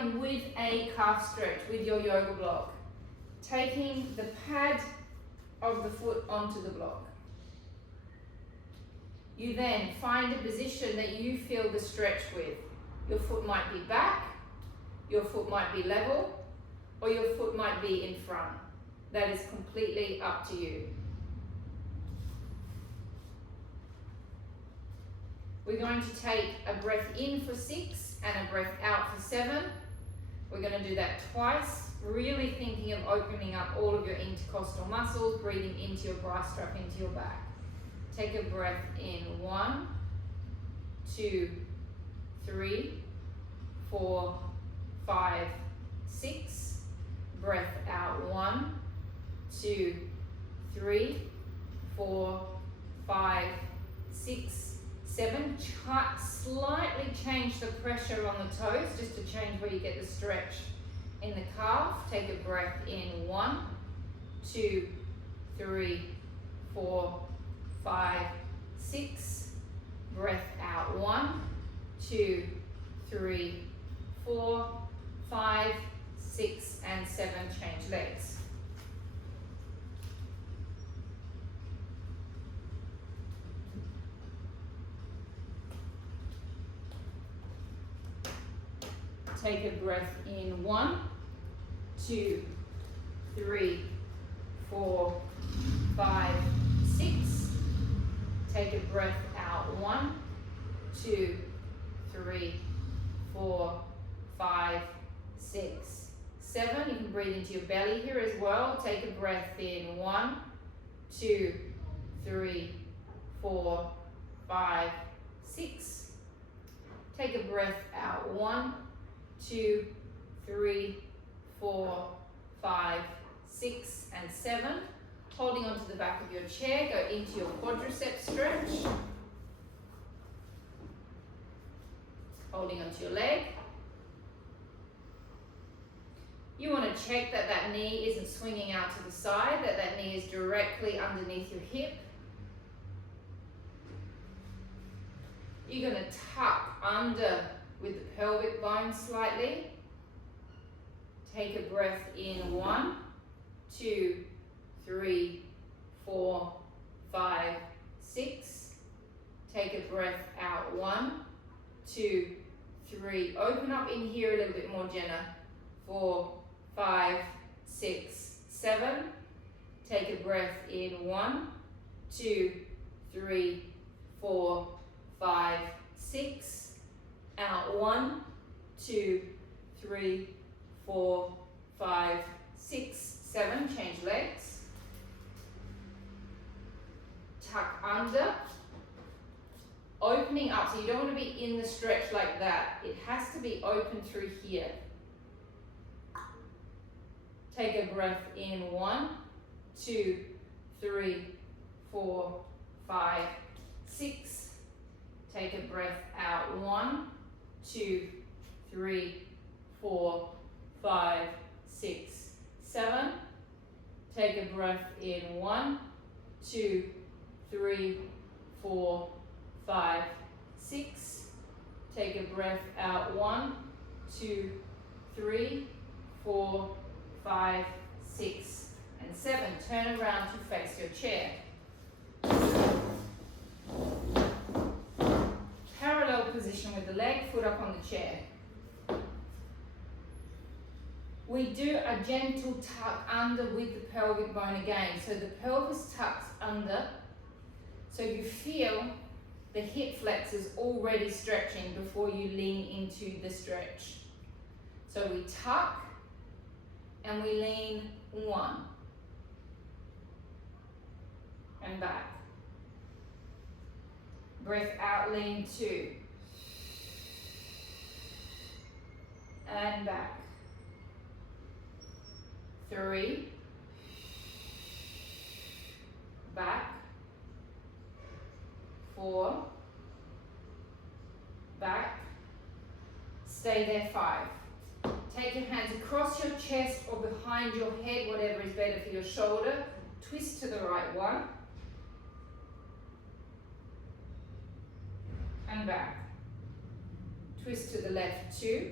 on with a calf stretch with your yoga block, taking the pad of the foot onto the block. You then find a position that you feel the stretch with. Your foot might be back, your foot might be level, or your foot might be in front. That is completely up to you. We're going to take a breath in for 6 and a breath out for 7. We're going to do that twice, really thinking of opening up all of your intercostal muscles, breathing into your bicep, into your back. Take a breath in, 1, 2, 3, 4, 5, 6. Breath out, 1, 2, 3, 4, 5, 6, 7. Slightly change the pressure on the toes just to change where you get the stretch in the calf. Take a breath in, 1, 2, 3, 4, 5, 6. Breath out, 1, 2, 3, 4, 5, 6, and 7. Change legs. Take a breath in, 1, 2, 3, 4, 5, 6. Take a breath out, 1, 2, 3, 4, 5, 6, 7. You can breathe into your belly here as well. Take a breath in, 1, 2, 3, 4, 5, 6. Take a breath out, 1, 2, 3, 4, 5, 6, and 7. Holding onto the back of your chair, go into your quadricep stretch. Holding onto your leg. You want to check that that knee isn't swinging out to the side, that that knee is directly underneath your hip. You're going to tuck under with the pelvic bone slightly. Take a breath in, 1, 2, 3, 4, 5, 6. Take a breath out, 1, 2, 3. Open up in here a little bit more, Jenna. 4, 5, 6, 7. Take a breath in, 1, 2, 3, 4, 5, 6. Out, 1, 2, 3, 4, 5, 6, 7. Change legs. Tuck under. Opening up, so you don't want to be in the stretch like that. It has to be open through here. Take a breath in, 1, 2, 3, 4, 5, 6. Take a breath out, 1, 2, 3, 4, 5, 6, 7. Take a breath in, 1, 2, 3, 4, 5, 6. Take a breath out, 1, 2, 3, 4, 5, 6, and 7. Turn around to face your chair. Parallel position with the leg, foot up on the chair. We do a gentle tuck under with the pelvic bone again. So the pelvis tucks under, so you feel the hip flexors already stretching before you lean into the stretch. So we tuck and we lean, 1 and back. Breath out, lean, 2 and back. 3 back. 4 back. Stay there, 5. Take your hands across your chest or behind your head, whatever is better for your shoulder. Twist to the right, 1 and back. Twist to the left, 2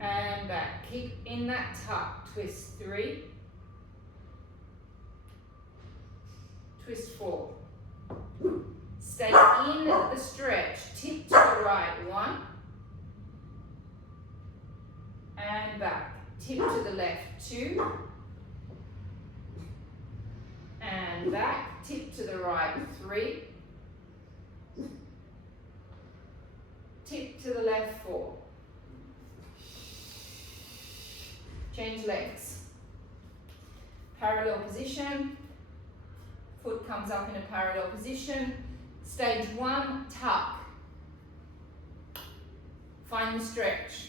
and back. Keep in that tuck. Twist 3. Twist 4. Stay in the stretch. Tip to the right. 1. And back. Tip to the left. 2. And back. Tip to the right. 3. Tip to the left. 4. Change legs. Parallel position. Foot comes up in a parallel position. Stage 1, tuck. Find the stretch.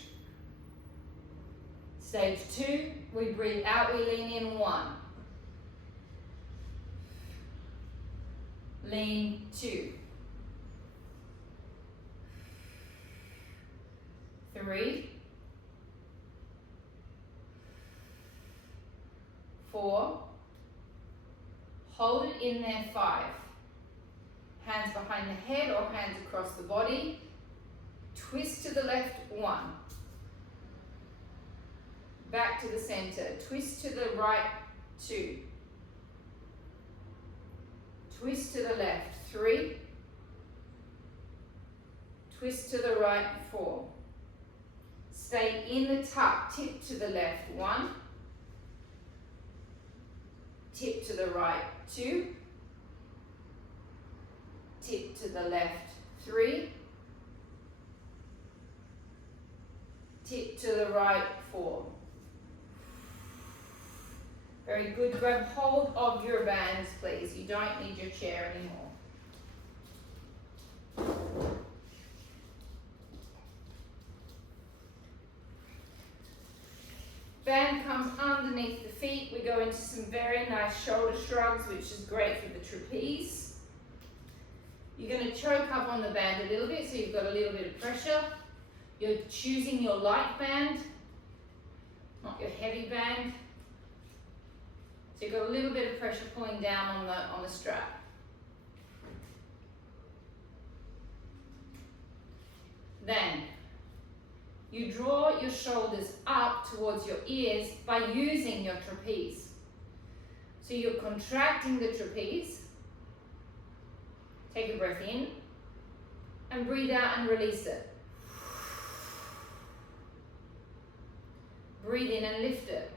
Stage 2, we breathe out, we lean in. 1. Lean. 2. 3. 4. Hold it in there. 5. Hands behind the head or hands across the body. Twist to the left. 1. Back to the center. Twist to the right. 2. Twist to the left. 3. Twist to the right. 4. Stay in the tuck. Tip to the left. 1. Tip to the right. 2. Tip to the left. 3. Tip to the right. 4. Very good. Grab hold of your bands, please. You don't need your chair anymore. Band comes underneath the feet. We go into some very nice shoulder shrugs, which is great for the trapeze. You're going to choke up on the band a little bit, so you've got a little bit of pressure. You're choosing your light band, not your heavy band. So you've got a little bit of pressure pulling down on the strap. Then you draw your shoulders up towards your ears by using your trapeze. So you're contracting the trapeze. Take a breath in and breathe out and release it. Breathe in and lift it.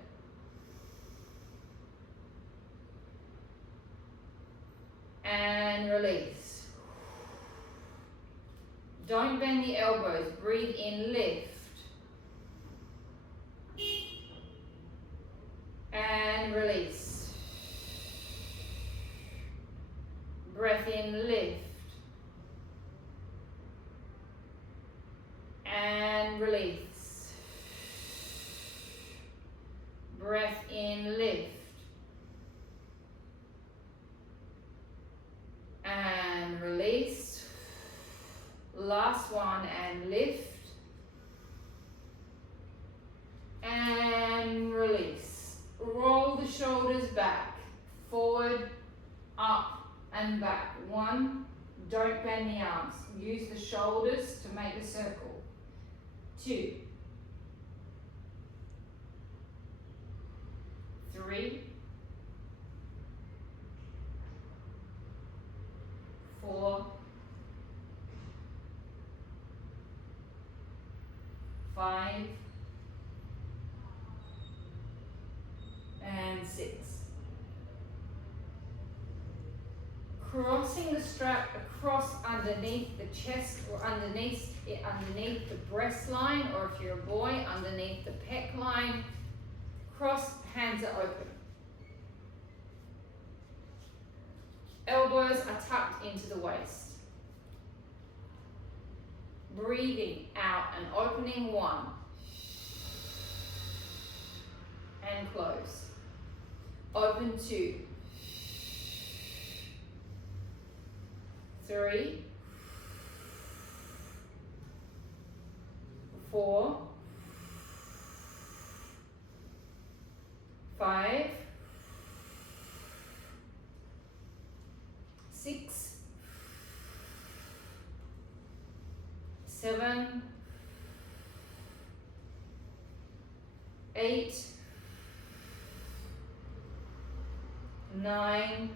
And release. Don't bend the elbows. Breathe in, lift. And release. Breath in, lift. And release. Breath in, lift. And release. Last one, and lift. And release. Roll the shoulders back, forward, up, and back. 1, don't bend the arms. Use the shoulders to make a circle. 2, 3, 4, 5, and 6. Crossing the strap across underneath the chest or underneath the breast line, or if you're a boy, underneath the pec line. Cross, hands are open. Elbows are tucked into the waist. Breathing out and opening. 1. And close. Open. 2. 3. 4. 5. 6. 7. 8, 9,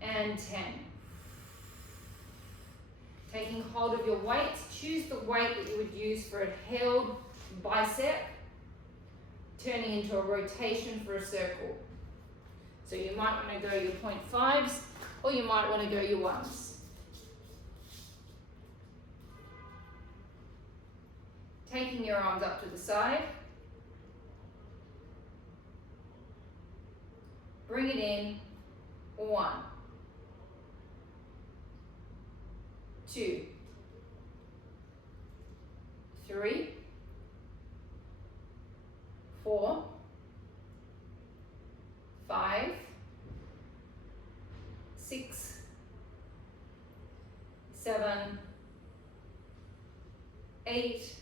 and 10. Taking hold of your weight, choose the weight that you would use for a held bicep, turning into a rotation for a circle. So you might want to go your 0.5s or you might want to go your 1s. Taking your arms up to the side. Bring it in. 1, 2, 3, 4, 5, 6, 7, 8,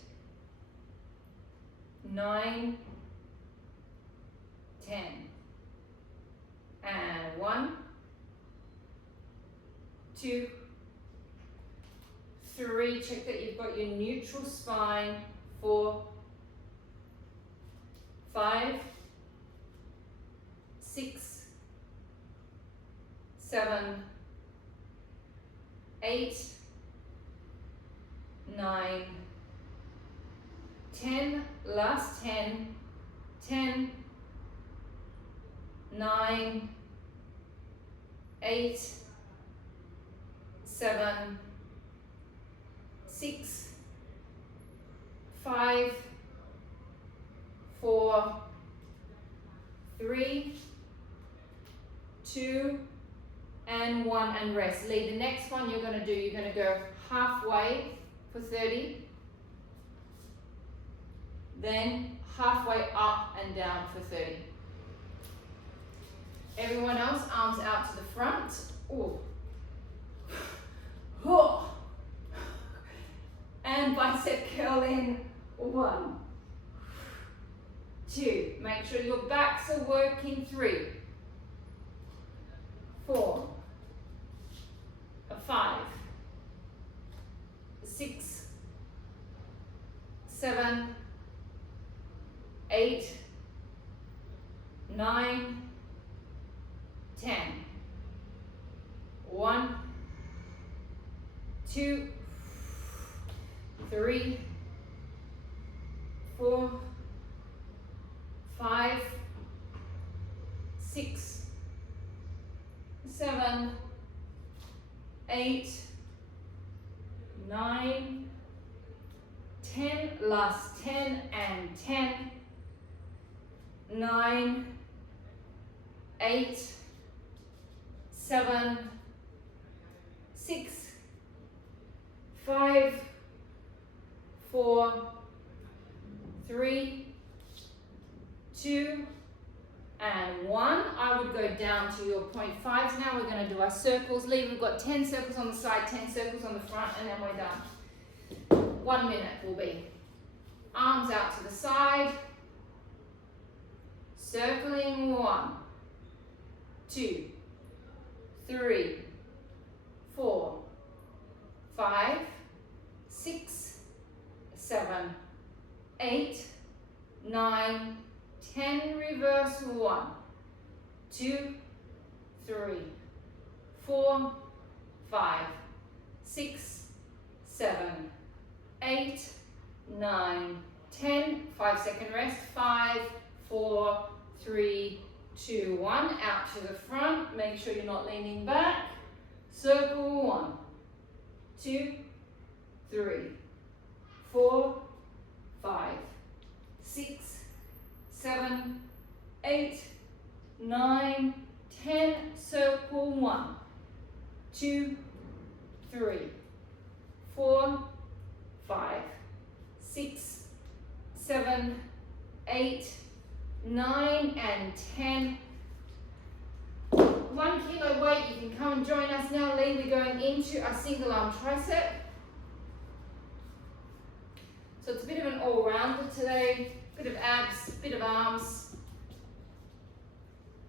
9, 10. And 1, 2, 3. Check that you've got your neutral spine. 4, 5, 6, 7, 8, 9, 10. Last 10. 10, 9, 8, 7, 6, 5, 4, 3, 2, and 1, and rest. Lee, the next one you're going to do, you're going to go halfway for 30, then halfway up and down for 30. Everyone else, arms out to the front. Ooh. Oh. And bicep curl in. 1, 2. Make sure your backs are working. 3, 4, 5, 6, 7, 8, 9, 10. 1, 2, 3, 4, 5, 6, 7, 8, 9, 10. Last 10 and 10. 9, 8, 7, 6, 5, 4, 3, 2, and 1. I would go down to your 0.5s now. We're going to do our circles. Lee, we've got 10 circles on the side, 10 circles on the front, and then we're done. 1 minute will be. Arms out to the side. Circling. 1, 2, 3, 4, 5, 6, 7, 8, 9, 10. Reverse. 1, 2, 3, 4, 5, 6, 7, 8, 9, 10. 5-second rest. 5, 4, 3, 2, 1. Out to the front. Make sure you're not leaning back. Circle. 1, 2, 3, 4, 5, 6, 7, 8, 9, 10. Circle. 1, 2, 3, 4, 5, 6, 7, 8, 9, and 10. 1 kilo weight. You can come and join us now. Lee, we're going into our single arm tricep. So it's a bit of an all-rounder today. Bit of abs, bit of arms.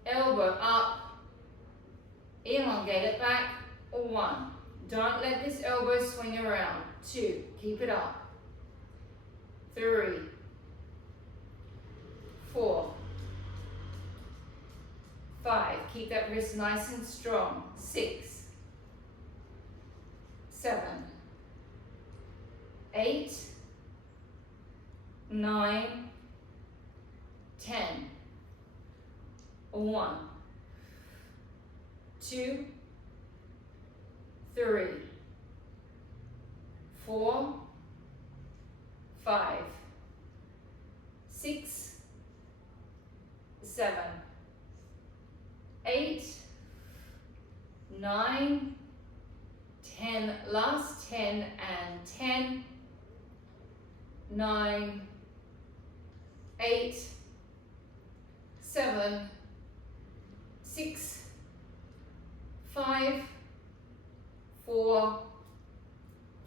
Elbow up. Elongate it back. 1. Don't let this elbow swing around. 2. Keep it up. 3, 4, 5. Keep that wrist nice and strong. 6, 7, 8, 9, 10. 1, 2, 3, 4, 5, 6, 7, 8, 9, 10. Last 10 and 10, 9, 8, 7, 6, 5, 4,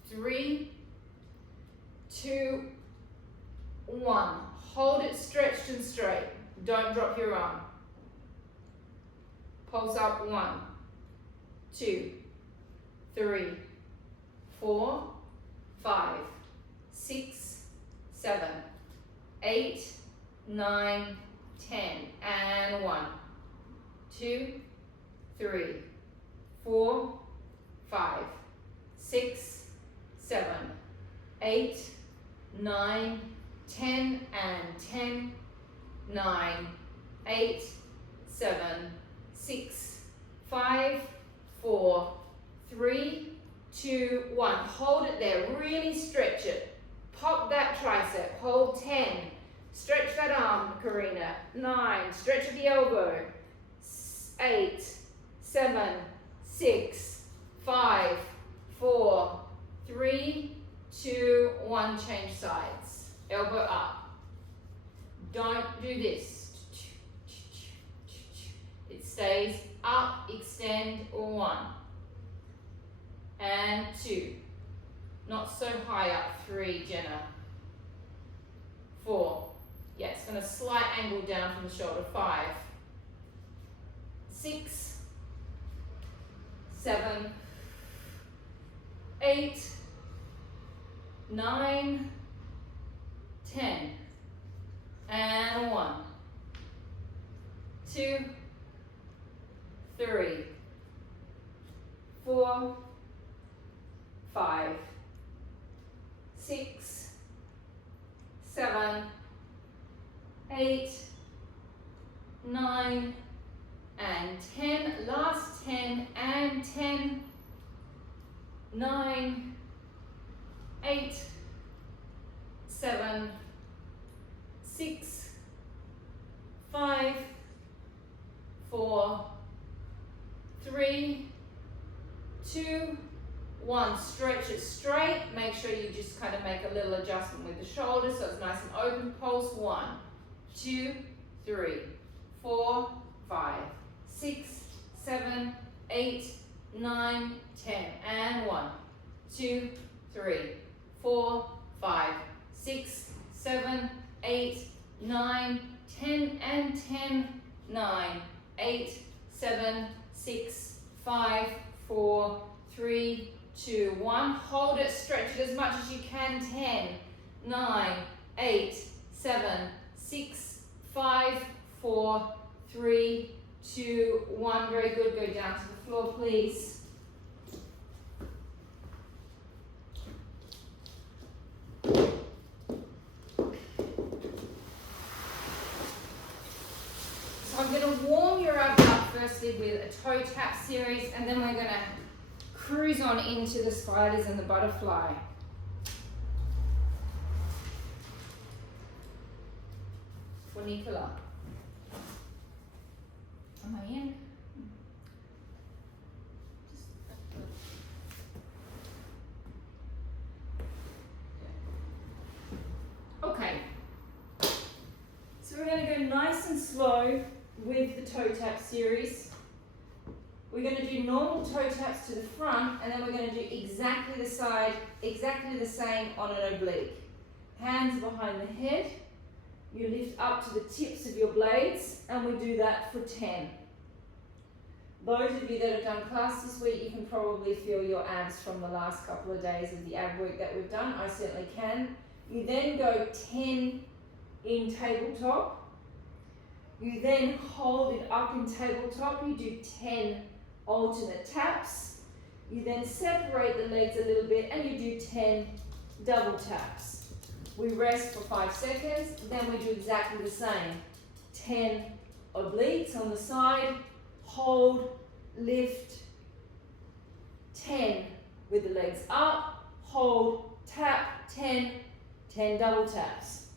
3, 2, 1. Hold it stretched and straight. Don't drop your arm. Pulse up. 1, 2, 3, 4, 5, 6, 7, 8, 9, 10. And 1, 2, 3, 4, 5, 6, 7, 8, 9, 10. And 10, 9, 8, 7, 6, 5, 4, 3, 2, 1. Hold it there. Really stretch it. Pop that tricep. Hold 10. Stretch that arm, Karina. 9. Stretch at the elbow. 8, 7, 6, 5, 4, 3, 2, 1. Change sides. Elbow up. Don't do this. It stays up, extend. 1 and 2. Not so high up. 3, Jenna. 4. Yeah, it's going to slight angle down from the shoulder. 5, 6, 7, 8, 9, 10. And 1, 2, 3, 4, 5, 6, 7, 8, 9, and 10. Last 10 and 10, 9, 8, 7, 6, 5, 4, 3, 2, 1. Stretch it straight. Make sure you just kind of make a little adjustment with the shoulders so it's nice and open. Pulse. 1, 2, 3, 4, 5, 6, 7, 8, 9, 10. And 1, 2, 3, 4, 5, 6, 7, 8, 9, 10. And 10, 9, 8, 7, 6, 5, 4, 3, 2, 1. Hold it, stretch it as much as you can. 10, 9, 8, 7, 6, 5, 4, 3, 2, 1. Very good. Go down to the floor, please. So I'm going to warm your abs up firstly with a toe tap series, and then we're going to cruise on into the spiders and the butterfly. For Nicola. Am I in? Okay. So we're going to go nice and slow with the toe tap series. We're going to do normal toe taps to the front, and then we're going to do exactly the same on an oblique. Hands behind the head. You lift up to the tips of your blades, and we do that for 10. Those of you that have done class this week, you can probably feel your abs from the last couple of days of the ab work that we've done. I certainly can. You then go 10 in tabletop. You then hold it up in tabletop. You do 10 alternate taps. You then separate the legs a little bit and you do 10 double taps. We rest for 5 seconds, then we do exactly the same. 10 obliques on the side, hold, lift, 10 with the legs up, hold, tap, 10, 10 double taps.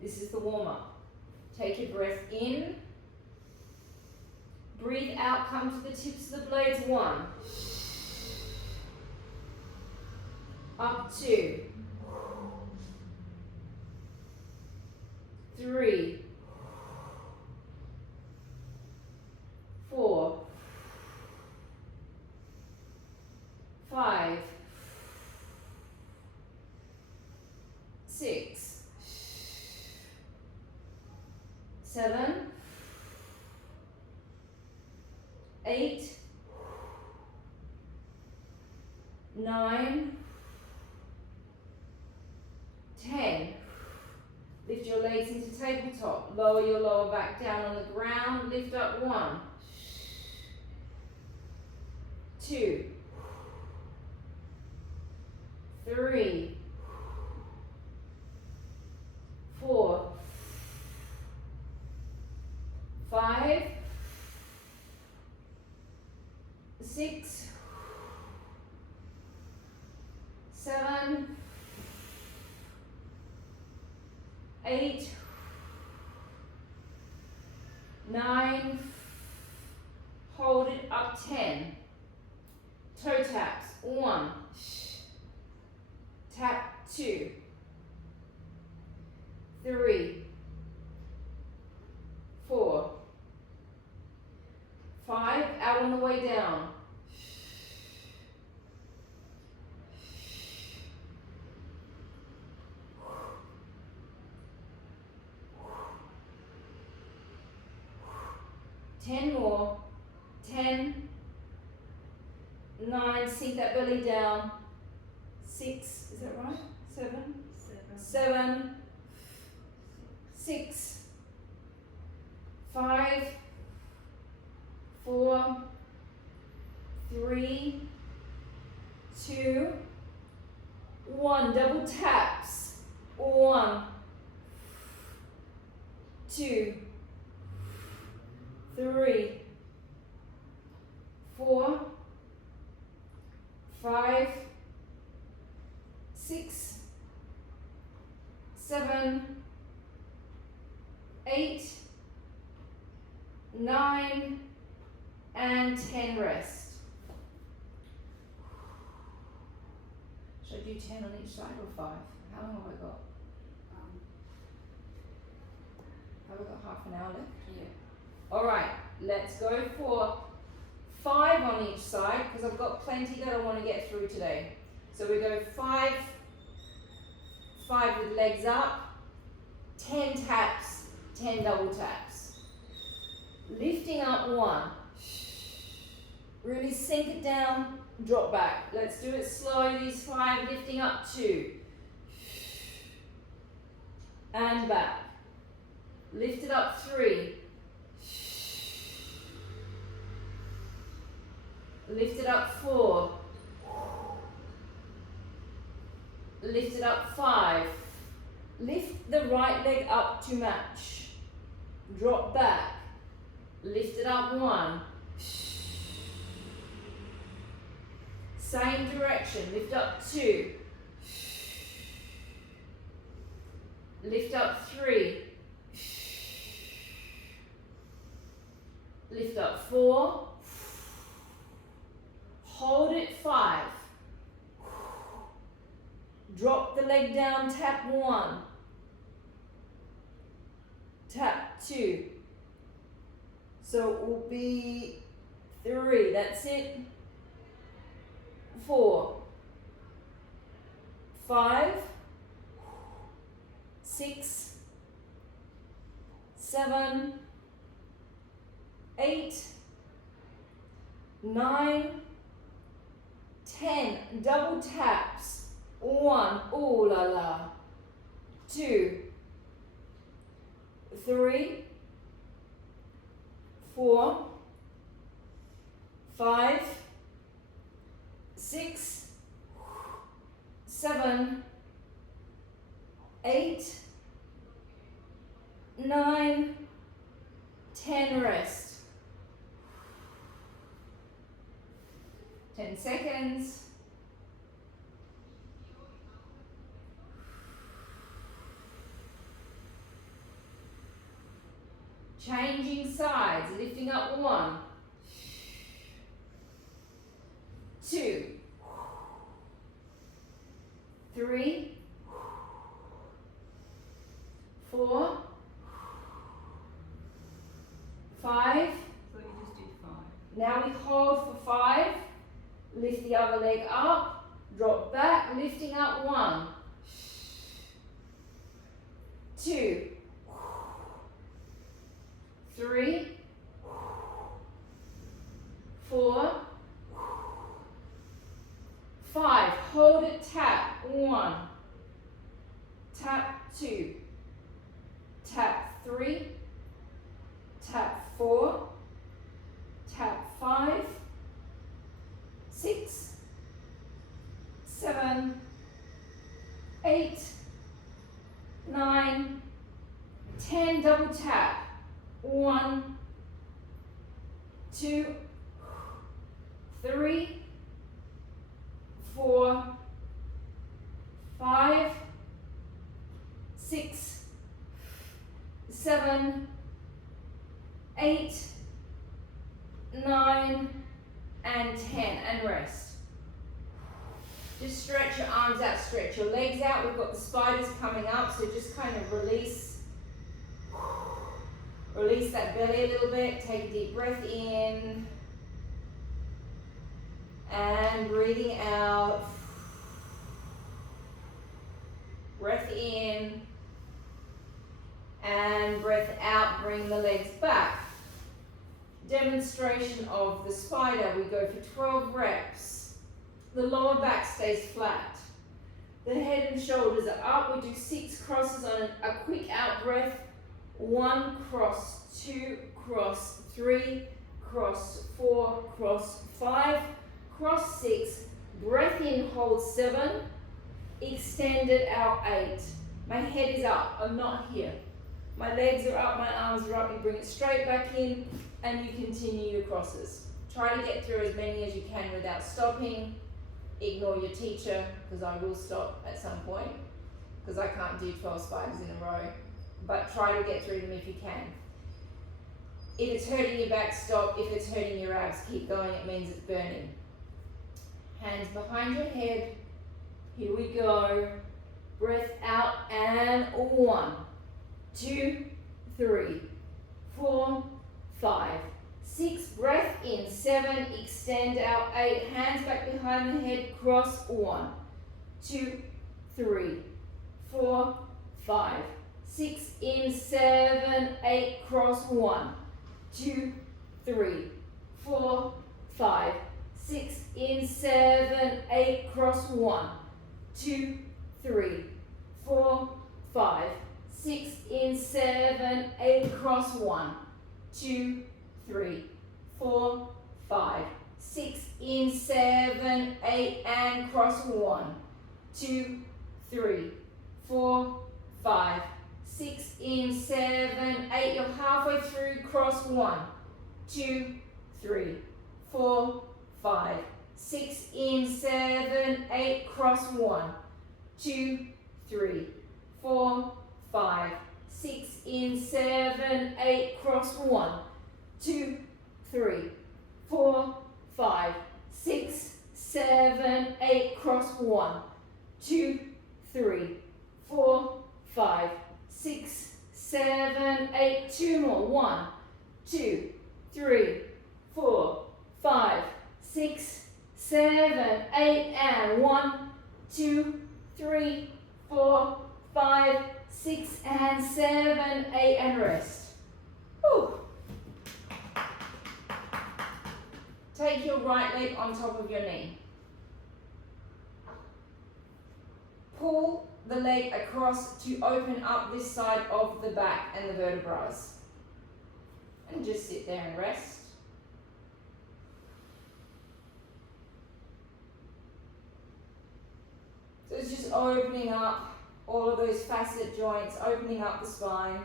This is the warm-up. Take your breath in, breathe out, come to the tips of the blades, 1. Up 2. 3. 4. 5. 6. 7. 8. 9. 10. Lift your legs into tabletop. Lower your lower back down on the ground. Lift up 1. 2. 3. 4. 5. 6. 7. 8. 9. Hold it up 10. Toe taps 1. Tap 2. 3. 4. 5. Out on the way down. 10 more. 10. 9. Sink that belly down. 6. Is that right? 7. 7. 6. 5. 4. 3. 2. 1. Double taps. 1. 2. 3. 4. 5. 6. 7. 8. 9. And 10 rest. Should I do 10 on each side or 5? How long have I got? Have I got half an hour left? Yeah. Alright, let's go for 5 on each side because I've got plenty that I want to get through today. So we go 5 with legs up, 10 taps, 10 double taps. Lifting up 1. Really sink it down, drop back. Let's do it slowly, these 5, lifting up 2. And back. Lift it up 3. Lift it up 4. Lift it up 5. Lift the right leg up to match. Drop back. Lift it up 1. Same direction. Lift up 2. Lift up 3. Lift up 4. Hold it 5. Drop the leg down, tap 1. Tap 2. So it will be 3, that's it. 4. 5. 6. 7. 8. 9. 10. Double taps. 1, ooh la la, 2, 3, 4, 5, 6, 7, 8, 9, 10, rest. 10 seconds. Changing sides, lifting up 1, 2, 3, 4, 5. So you just did 5. Now we hold for 5. Lift the other leg up, drop back, lifting up 1, 2, 3, 4, 5. Hold it, tap 1, tap 2, tap 3, tap 4, tap 5, 6, 7, 8, 9, 10, double tap. 1, 2, 3, 4, 5, 6, 7, 8, 9, and 10, and rest. Just stretch your arms out, stretch your legs out. We've got the spiders coming up, so just kind of release that belly a little bit. Take a deep breath in and breathing out. Breath in and breath out. Bring the legs back. Demonstration of the spider. We go for 12 reps. The lower back stays flat. The head and shoulders are up. We do 6 crosses on a quick out breath. 1 cross, 2 cross, 3 cross, 4 cross, 5 cross, 6. Breath in, hold 7. Extend it out 8. My head is up. I'm not here. My legs are up, my arms are up. You bring it straight back in and you continue your crosses. Try to get through as many as you can without stopping. Ignore your teacher, because I will stop at some point, because I can't do 12 spiders in a row. But try to get through them if you can. If it's hurting your back, stop. If it's hurting your abs, keep going. It means it's burning. Hands behind your head. Here we go. Breath out and 1, 2, 3, 4, 5, 6. Breath in 7. Extend out 8. Hands back behind the head. Cross 1, 2, 3, 4, 5, 6. In 7, 8. Cross 1, 2, 3, 4, 5, 6. In 7, 8. Cross 1, 2, 3, 4, 5, 6. In 7, 8. Cross 1, 2, 3, 4, 5, 6. In 7, 8. And cross 1, 2, 3, 4, 5, 6. In 7, 8. You're halfway through. Cross 1, 2, 3, 4, 5, 6. In 7, 8. Cross 1, 2, 3, 4, 5, 6. In 7, 8. Cross 1, 2, 3, 4, 5, 6, 7, 8. Cross 1, 2, 3, 4, 5, 6, 7, 8. 2 more. 1, 2, 3, 4, 5, 6, 7, 8. And 1, 2, 3, 4, 5, 6, and 7, 8. And rest. Whew. Take your right leg on top of your knee. pull the leg across to open up this side of the back and the vertebrae. And just sit there and rest. So it's just opening up all of those facet joints, opening up the spine.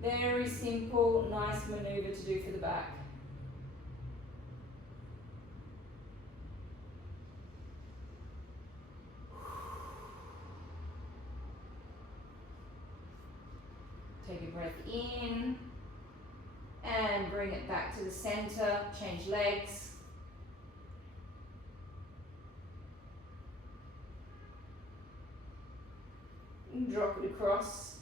Very simple, nice maneuver to do for the back. Take a breath in and bring it back to the center. Change legs. And drop it across.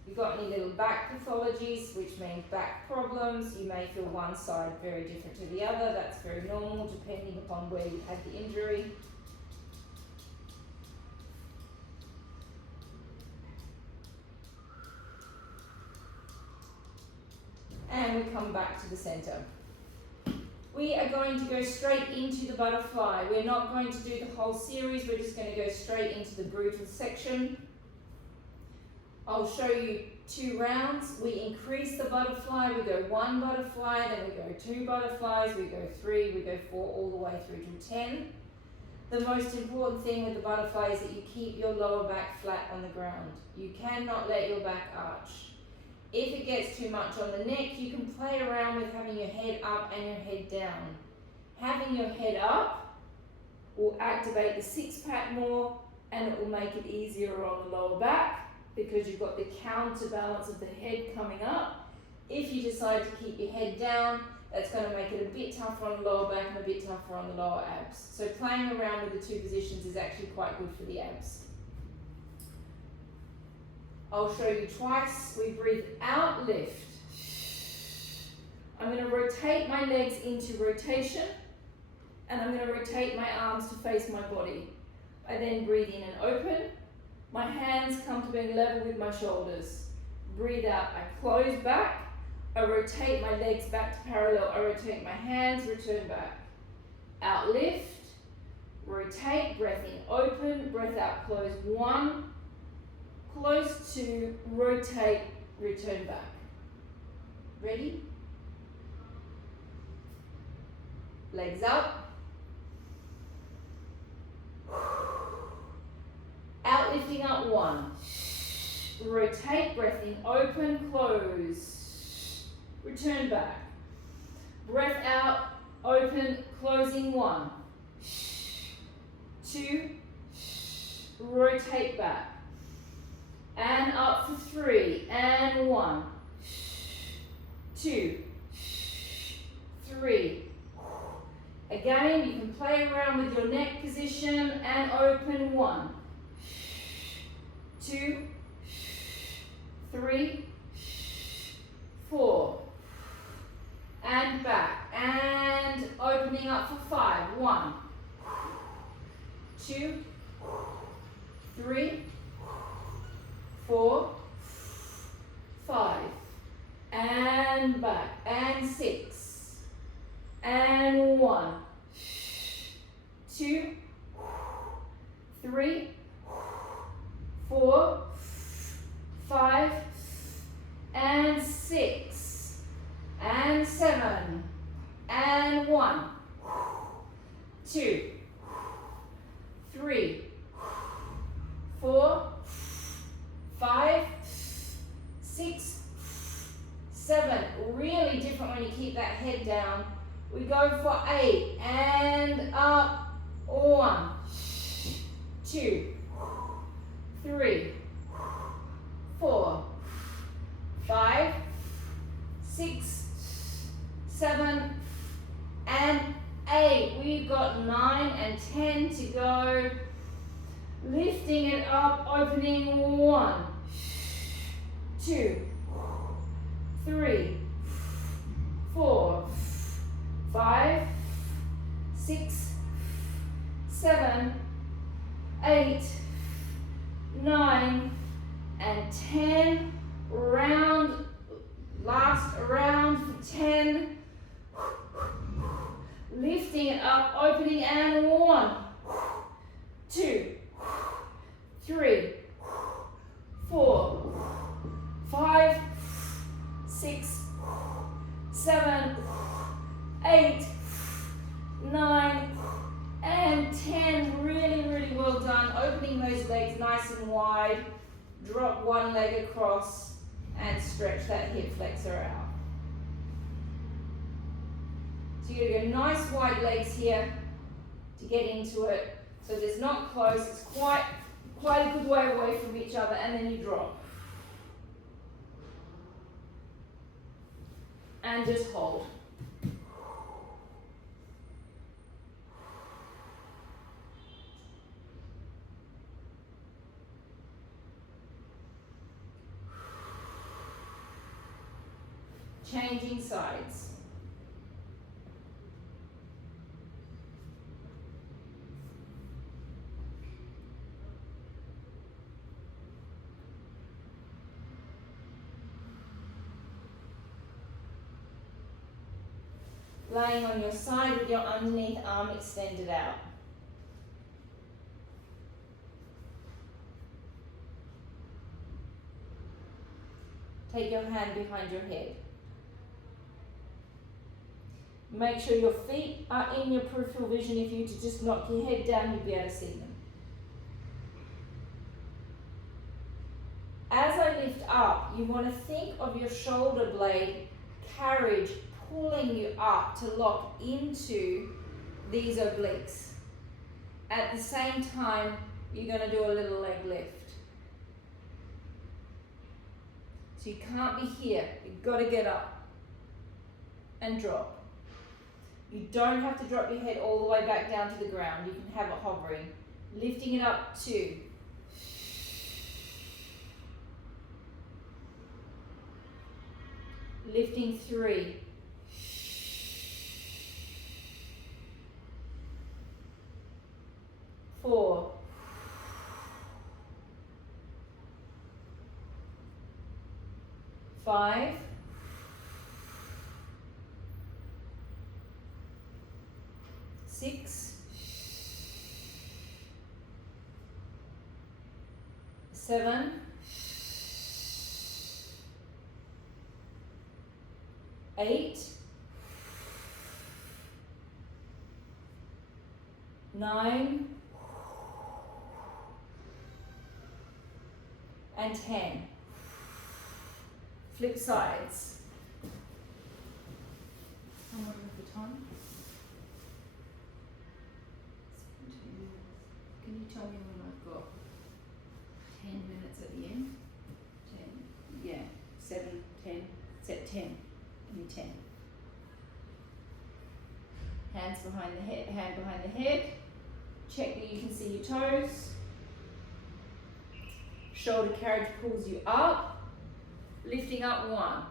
If you've got any little back pathologies, which means back problems, you may feel one side very different to the other. That's very normal depending upon where you had the injury. And we come back to the center. We are going to go straight into the butterfly. We're not going to do the whole series, we're just going to go straight into the brutal section. I'll show you 2 rounds. We increase the butterfly, we go 1 butterfly, then we go 2 butterflies, we go 3, we go 4, all the way through to 10. The most important thing with the butterfly is that you keep your lower back flat on the ground. You cannot let your back arch. If it gets too much on the neck, you can play around with having your head up and your head down. Having your head up will activate the 6-pack more, and it will make it easier on the lower back because you've got the counterbalance of the head coming up. If you decide to keep your head down, that's going to make it a bit tougher on the lower back and a bit tougher on the lower abs. So playing around with the 2 positions is actually quite good for the abs. I'll show you twice. We breathe out, lift. I'm going to rotate my legs into rotation, and I'm going to rotate my arms to face my body. I then breathe in and open. My hands come to being level with my shoulders. Breathe out, I close back. I rotate my legs back to parallel. I rotate my hands, return back. Out, lift. Rotate, breath in, open. Breath out, close. 1. Close to, rotate, return back. Ready? Legs up. Out, lifting up, 1. Rotate, breath in, open, close. Return back. Breath out, open, closing, 1. 2. Rotate back. And up for 3, and 1, 2, 3. Again, you can play around with your neck position and open. 1, 2, 3, 4. And back, and opening up for 5. 1, 2, 3, 4, 5, and back, and 6, and 1, 2, 3, 4, 5, and 6, and 7, and 1, 2, 3, 4, 5, 6, 7. Really different when you keep that head down. We go for 8 and up. 1, 2, 3, 4, 5, 6, 7, and 8. We've got 9 and 10 to go. Lifting it up, opening. 1, 2, 3, 4, 5, 6, 7, 8, 9, and 10. Round, last round for 10. opening, and 1, 2, 3, 4, 5, 6, 7, 8, 9, and 10. Really, really well done. Opening those legs nice and wide. Drop one leg across and stretch that hip flexor out. So you're going to go nice wide legs here to get into it. So it's not close, it's quite a good way away from each other, and then you drop. And just hold. Changing sides. Laying on your side with your underneath arm extended out. Take your hand behind your head. Make sure your feet are in your peripheral vision. If you were to just knock your head down, you'd be able to see them. As I lift up, you want to think of your shoulder blade carriage pulling you up to lock into these obliques. At the same time, you're going to do a little leg lift. So you can't be here. You've got to get up and drop. You don't have to drop your head all the way back down to the ground. You can have it hovering. Lifting it up 2. Lifting 3. 4. 5. 6. 7. 8. 9. And 10. Flip sides. I'm wondering the time. Can you tell me when I've got 10 minutes at the end? 10. Yeah. 7, 10. It's at 10. Give me 10. Hands behind the head. Hand behind the head. Check that you can see your toes. Shoulder carriage pulls you up, lifting up 1.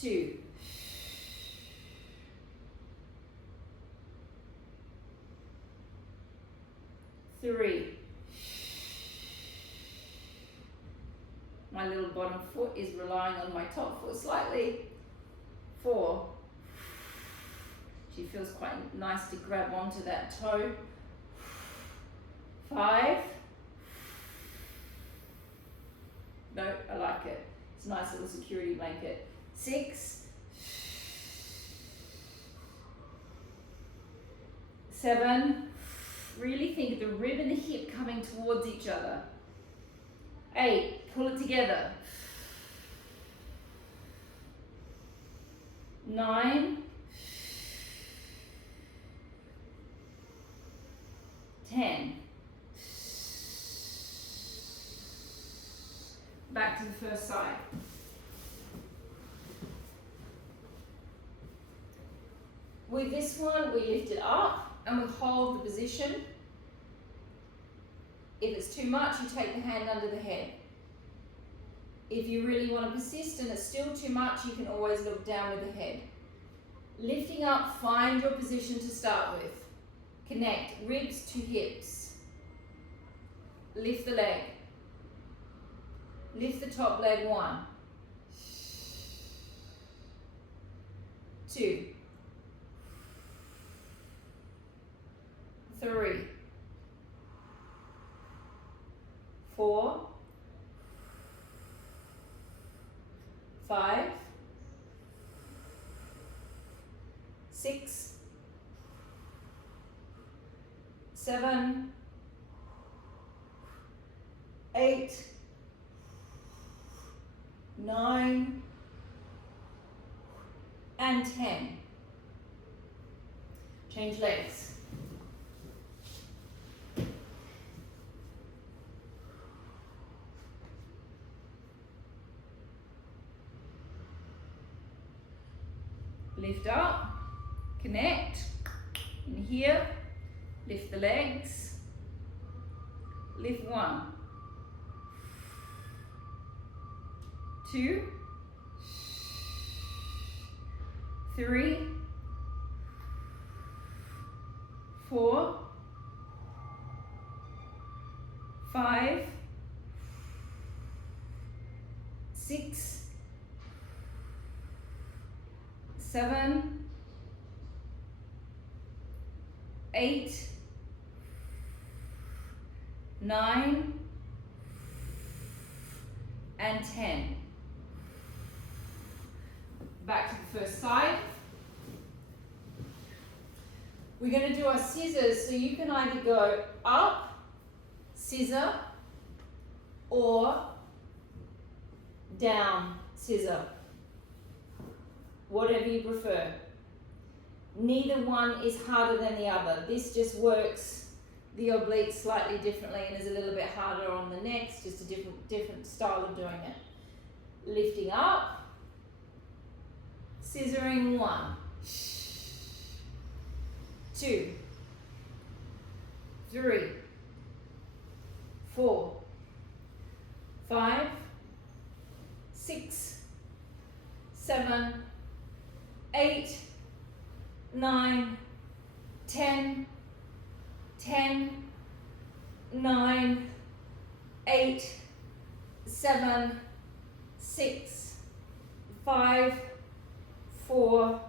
2. 3. My little bottom foot is relying on my top foot slightly. 4. She feels quite nice to grab onto that toe. 5. No, I like it. It's a nice little security blanket. 6. 7. Really think of the rib and the hip coming towards each other. 8. Pull it together. 9. 10. Back to the first side. With this one, we lift it up and we hold the position. If it's too much, you take the hand under the head. If you really want to persist and it's still too much, you can always look down with the head. Lifting up, find your position to start with. Connect ribs to hips. Lift the leg. Lift the top leg 1. 2, 3, 4, 5, 6, 7, 8, 9, and 10. Change legs. Lift up, connect, in here, lift the legs, lift 1, 2, 3, 4, 5, 6, 7, 8, 9, and 10. Back to the first side. We're going to do our scissors, so you can either go up, scissor, or down, scissor. Whatever you prefer. Neither one is harder than the other. This just works the oblique slightly differently and is a little bit harder on the next, just a different style of doing it. Lifting up, scissoring 1, 2, 3, 4, 5, 6, 7, 8, 9, 10, 10, 9, 8, 7, 6, 5, 4,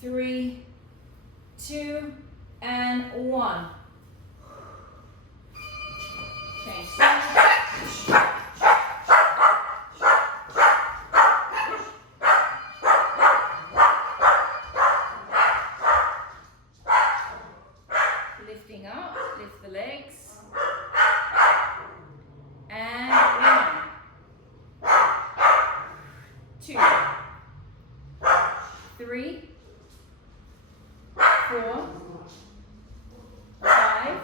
3, 2, and 1. Change side. Lifting up, lift the legs. And 1, 2, 3, 4, 5,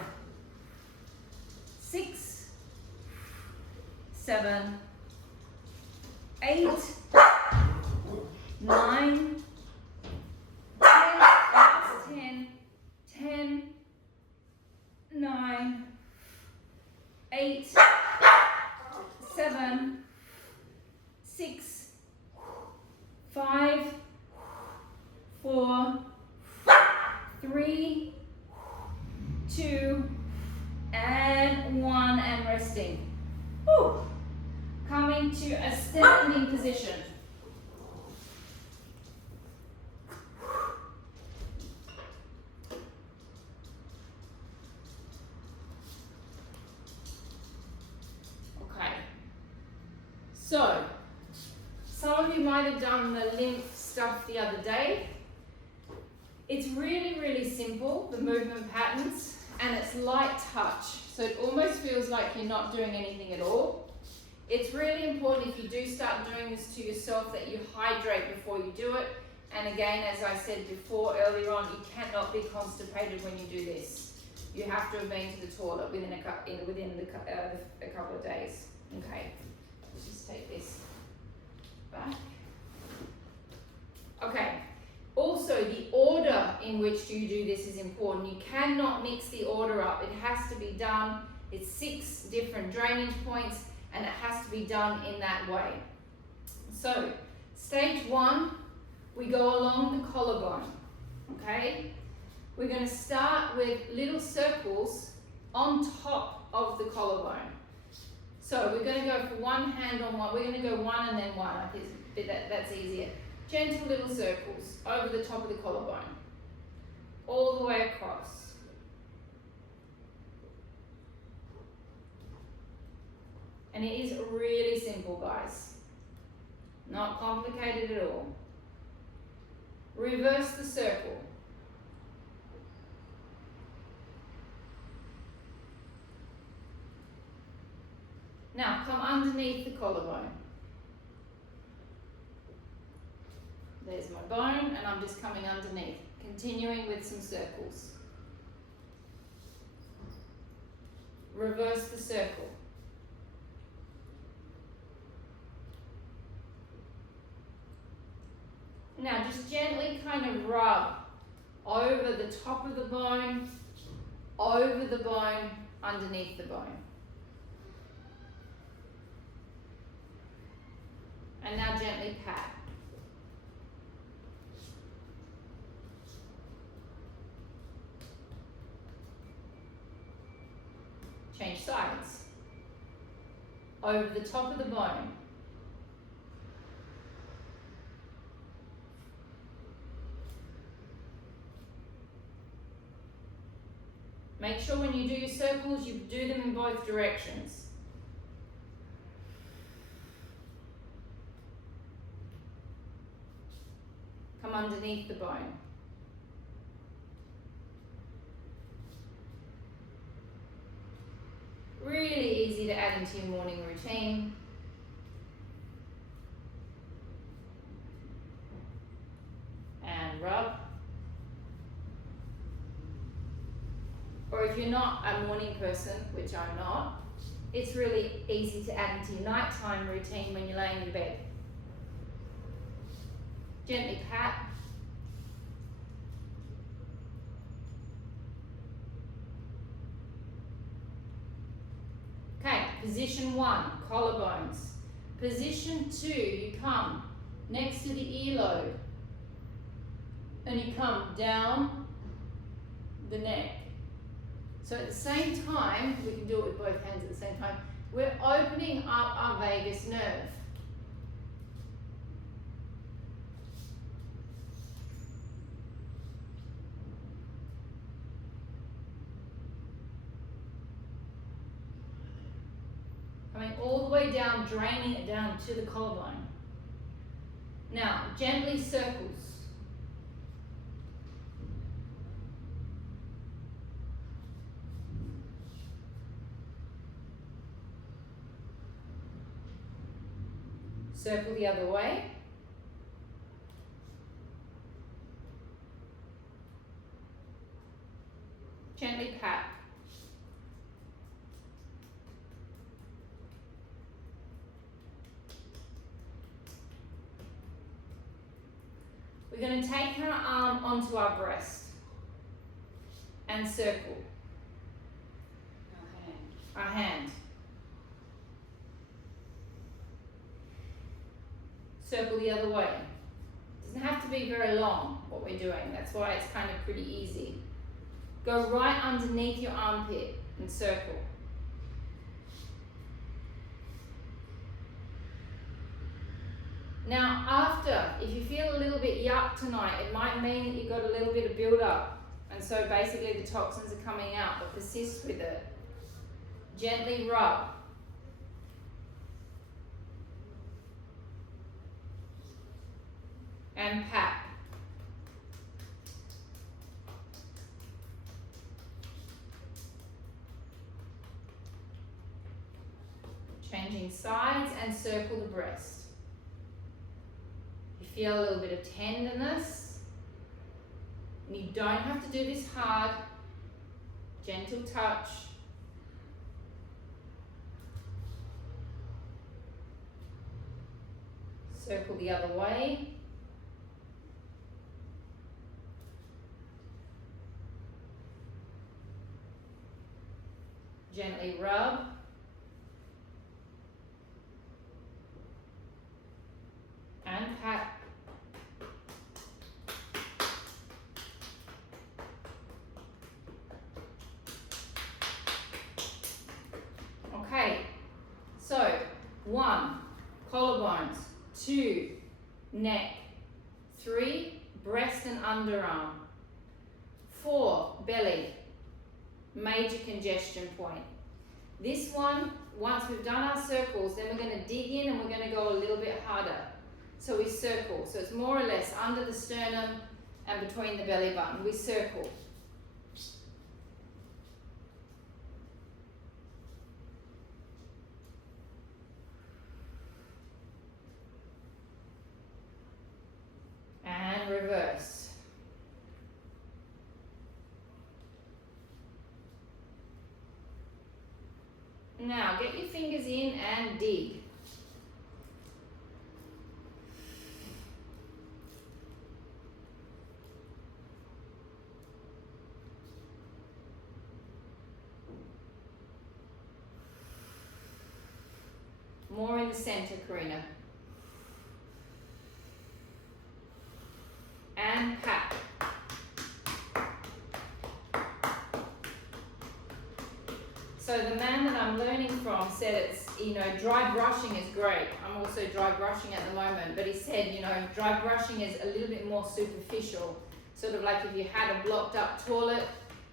6, 7, 8, 9, 10, 10, 9, 8, 7, 6, 5, 4, 3, 2, and 1, and resting. Whew. Coming to a standing position. Okay. So, some of you might have done the lymph stuff the other day. It's really, really simple, the movement patterns, and it's light touch. So it almost feels like you're not doing anything at all. It's really important if you do start doing this to yourself that you hydrate before you do it. And again, as I said before earlier on, you cannot be constipated when you do this. You have to have been to the toilet within a couple of days. Okay, let's just take this back. Okay. Also, the order in which you do this is important. You cannot mix the order up. It has to be done. It's 6 different drainage points, and it has to be done in that way. So, stage 1, we go along the collarbone. Okay? We're going to start with little circles on top of the collarbone. So, we're going to go for one hand on one. We're going to go 1 and then 1. I think that's easier. gentle little circles over the top of the collarbone, all the way across. And it is really simple, guys. Not complicated at all. Reverse the circle. Now come underneath the collarbone. There's my bone, and I'm just coming underneath, continuing with some circles. Reverse the circle. Now just gently kind of rub over the top of the bone, over the bone, underneath the bone. And now gently pat. Change sides. Over the top of the bone. Make sure when you do your circles, you do them in both directions. Come underneath the bone. Really easy to add into your morning routine. And rub. Or if you're not a morning person, which I'm not, it's really easy to add into your nighttime routine when you're laying in bed. Gently pat. Okay, position 1, collarbones. Position 2, you come next to the earlobe and you come down the neck. So at the same time, we can do it with both hands at the same time, we're opening up our vagus nerve. Coming all the way down, draining it down to the collarbone. Now, gently circles. Circle the other way. Gently pat. We're going to take our arm onto our breast and circle. Our hand. Circle the other way. It doesn't have to be very long what we're doing. That's why it's kind of pretty easy. Go right underneath your armpit and circle. Now after, if you feel a little bit yuck tonight, it might mean that you've got a little bit of build up. And so basically the toxins are coming out, but persist with it. Gently rub. And pat. Changing sides and circle the breast. You feel a little bit of tenderness. And you don't have to do this hard. Gentle touch. Circle the other way. Gently rub. And pat. Okay, so 1, collarbones, 2, neck, 3, breast and underarm. 4, belly, major congestion point. This one, once we've done our circles, then we're going to dig in and we're going to go a little bit harder. So we circle. So it's more or less under the sternum and between the belly button. We circle. And reverse. Now get your fingers in and dig. More in the center, Karina. And pat. So the man that I'm learning from said it's, dry brushing is great. I'm also dry brushing at the moment, but he said, dry brushing is a little bit more superficial. Sort of like if you had a blocked up toilet,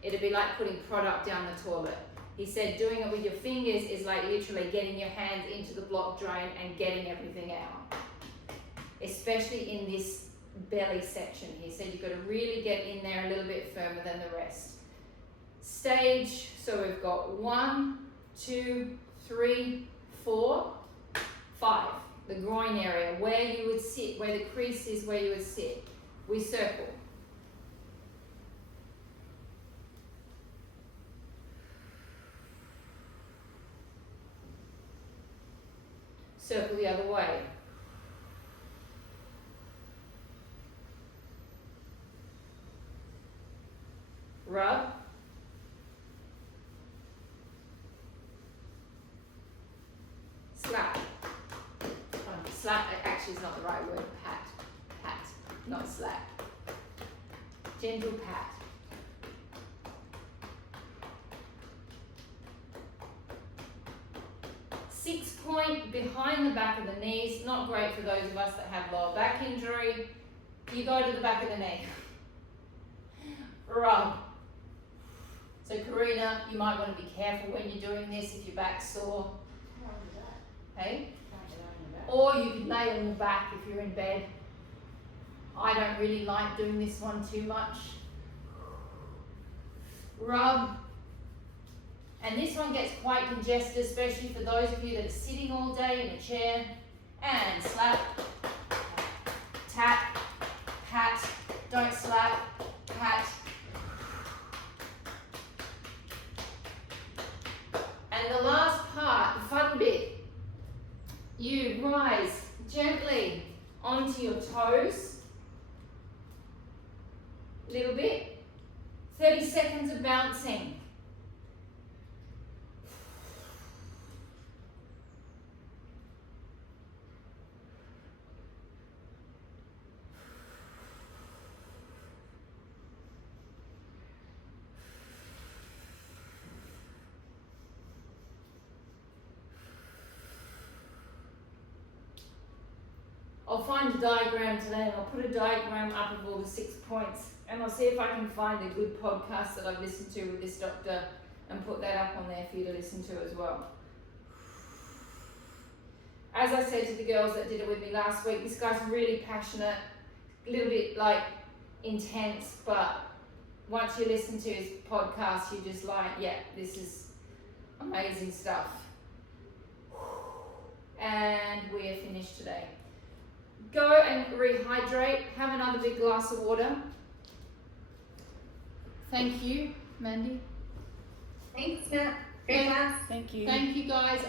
it'd be like putting product down the toilet. He said doing it with your fingers is like literally getting your hands into the block drain and getting everything out. Especially in this belly section. He said you've got to really get in there a little bit firmer than the rest. Stage, so we've got 1, 2, 3, 4, 5. The groin area, where you would sit, where the crease is, where you would sit. We circle. Circle the other way. Rub. Slap. Slap actually is not the right word. Pat. Pat, not slap. Gentle pat. Six-point behind the back of the knees. Not great for those of us that have lower back injury. You go to the back of the knee. Rub. So Karina, you might want to be careful when you're doing this if your back's sore. Hey? Or you could lay on your back if you're in bed. I don't really like doing this one too much. Rub. And this one gets quite congested, especially for those of you that are sitting all day in a chair. And slap, tap, pat, don't slap, pat. And the last part, the fun bit, you rise gently onto your toes, a little bit, 30 seconds of bouncing. I'll find a diagram today and I'll put a diagram up of all the 6 points and I'll see if I can find a good podcast that I've listened to with this doctor and put that up on there for you to listen to as well. As I said to the girls that did it with me last week, this guy's really passionate, a little bit like intense, but once you listen to his podcast, you're just like, yeah, this is amazing stuff. And we're finished today. Go and rehydrate, have another big glass of water. Thank you, Mandy. Thanks, Nat. Great class. Thank you. Thank you, guys.